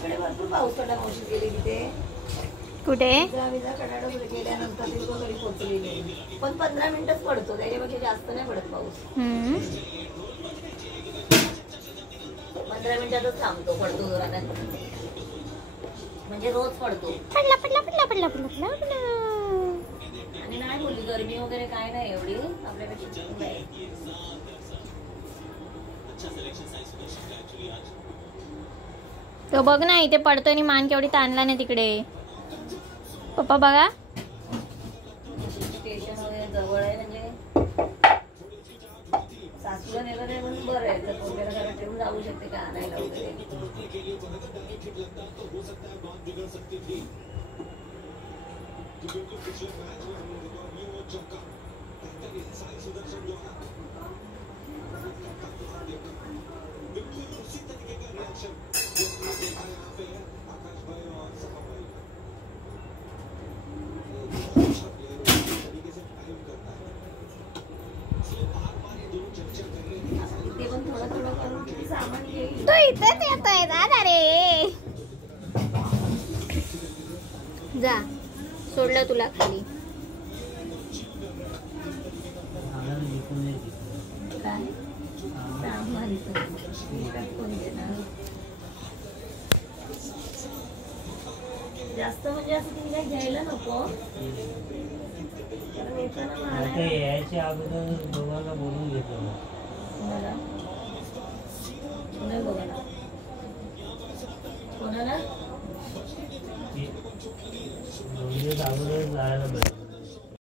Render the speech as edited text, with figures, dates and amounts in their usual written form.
इकडे भरपूर पाऊस पडला. मावशी गेली तिथे कुठे कडाडा गेल्यानंतर तिथं घरी पोहोचलेली. पण 15 मिनिटच पडतो, त्याच्यापेक्षा जास्त नाही पडत पाऊस. 15 मिनिटातच थांबतो, पडतो जोरात. म्हणजे रोज पडतो. पडला पडला पडला पडला पडला पडला. आणि नाही बोलली गरमी वगैरे काय नाही एवढी आपल्यापेक्षा. तो बघ ना इथे पडतोय आणि मान केवढी ताणला नाही तिकडे. पप्पा बघा. स्टेशन वगैरे जवळ आहे, म्हणजे सासूला नेलं नाही म्हणून बरं आहे. तर पोरग्याला घरात ठेवून जाऊ शकते का आणायला वगैरे. तो इथेच येतोय दादा रे. जा सोडलं तुला खाली. जास्त म्हणजे असं तुम्ही काही घ्यायला नको. यायच्या अगोदर दोघांना बोलून घेतलं. कोणाला अगोदर जायला पाहिजे.